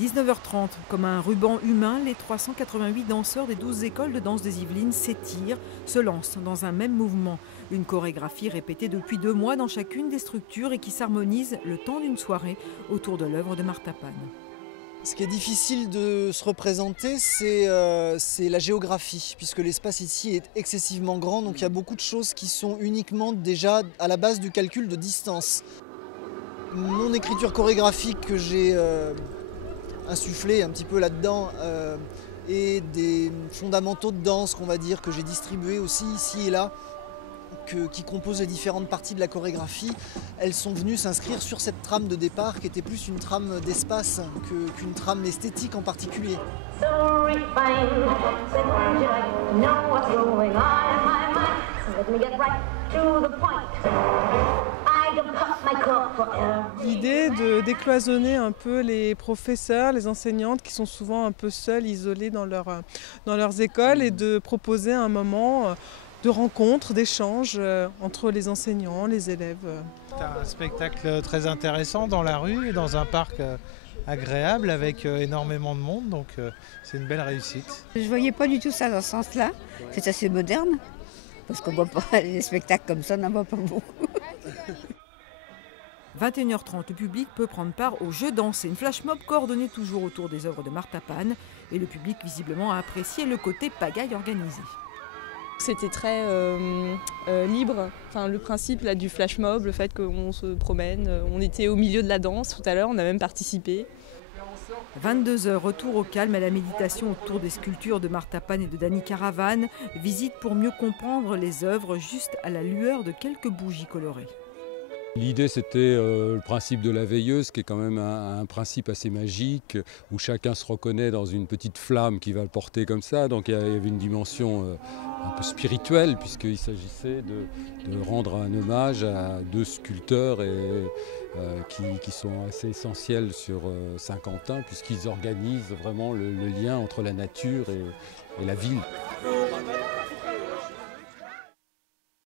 19h30, comme un ruban humain, les 388 danseurs des 12 écoles de danse des Yvelines s'étirent, se lancent dans un même mouvement. Une chorégraphie répétée depuis 2 mois dans chacune des structures et qui s'harmonise le temps d'une soirée autour de l'œuvre de Marta Pan. Ce qui est difficile de se représenter, c'est la géographie, puisque l'espace ici est excessivement grand, donc il y a beaucoup de choses qui sont uniquement déjà à la base du calcul de distance. Mon écriture chorégraphique que j'ai insufflé un petit peu là-dedans et des fondamentaux de danse qu'on va dire que j'ai distribués aussi ici et là, qui composent les différentes parties de la chorégraphie, elles sont venues s'inscrire sur cette trame de départ qui était plus une trame d'espace qu'une trame esthétique en particulier. L'idée de décloisonner un peu les professeurs, les enseignantes qui sont souvent un peu seuls, isolés dans leurs écoles et de proposer un moment de rencontre, d'échange entre les enseignants, les élèves. C'est un spectacle très intéressant dans la rue et dans un parc agréable avec énormément de monde, donc c'est une belle réussite. Je ne voyais pas du tout ça dans ce sens-là. C'est assez moderne, parce qu'on voit pas les spectacles comme ça, on n'en voit pas beaucoup. 21h30, le public peut prendre part au jeu dansé, une flash mob coordonnée toujours autour des œuvres de Marta Pan, et le public visiblement a apprécié le côté pagaille organisé. C'était très libre, enfin, le principe là, du flash mob, le fait qu'on se promène, on était au milieu de la danse tout à l'heure, on a même participé. 22h, retour au calme à la méditation autour des sculptures de Marta Pan et de Dany Caravane, visite pour mieux comprendre les œuvres juste à la lueur de quelques bougies colorées. L'idée, c'était le principe de la veilleuse, qui est quand même un principe assez magique, où chacun se reconnaît dans une petite flamme qui va le porter comme ça. Donc il y avait une dimension un peu spirituelle, puisqu'il s'agissait de rendre un hommage à 2 sculpteurs qui sont assez essentiels sur Saint-Quentin, puisqu'ils organisent vraiment le lien entre la nature et la ville.